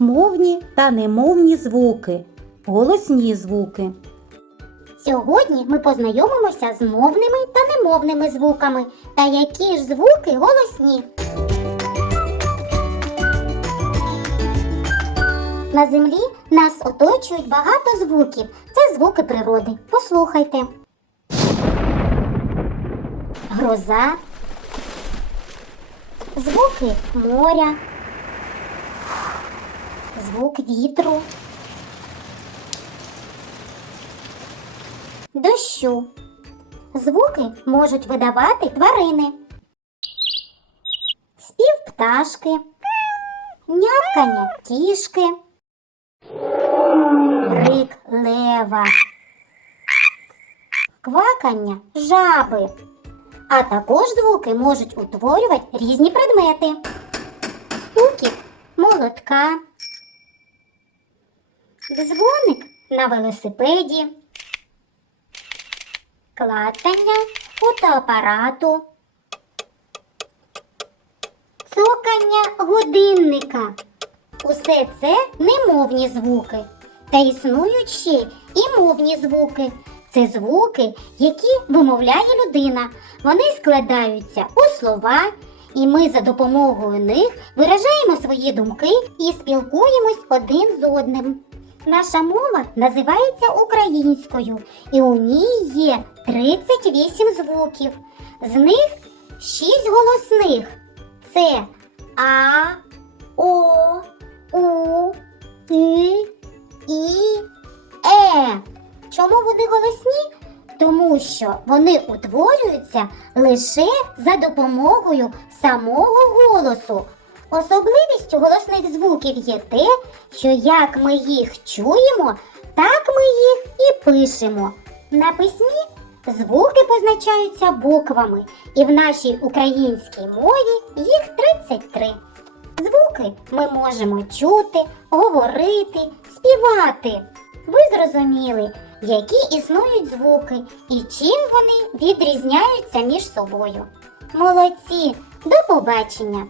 мовні та немовні звуки, голосні звуки. Сьогодні ми познайомимося з мовними та немовними звуками та які ж звуки голосні. На землі нас оточують багато звуків. Це звуки природи. Послухайте. Гроза. Звуки моря. Звук вітру. Дощу. Звуки можуть видавати тварини. Спів пташки, нявкання кішки, рик лева, квакання жаби. А також звуки можуть утворювати різні предмети. Стукіт молотка, дзвоник на велосипеді клацання фотоапарату, цокання годинника. Усе це немовні звуки. Та існують ще і мовні звуки. Це звуки, які вимовляє людина. Вони складаються у слова, і ми за допомогою них виражаємо свої думки і спілкуємось один з одним. Наша мова називається українською, і у ній є 38 звуків. З них 6 голосних. Це А, О, У, И, І, Е. Чому вони голосні? Тому що вони утворюються лише за допомогою самого голосу. Особливістю голосних звуків є те, що як ми їх чуємо, так ми їх і пишемо. На письмі звуки позначаються буквами, і в нашій українській мові їх 33. Звуки ми можемо чути, говорити, співати. Ви зрозуміли, які існують звуки і чим вони відрізняються між собою. Молодці! До побачення!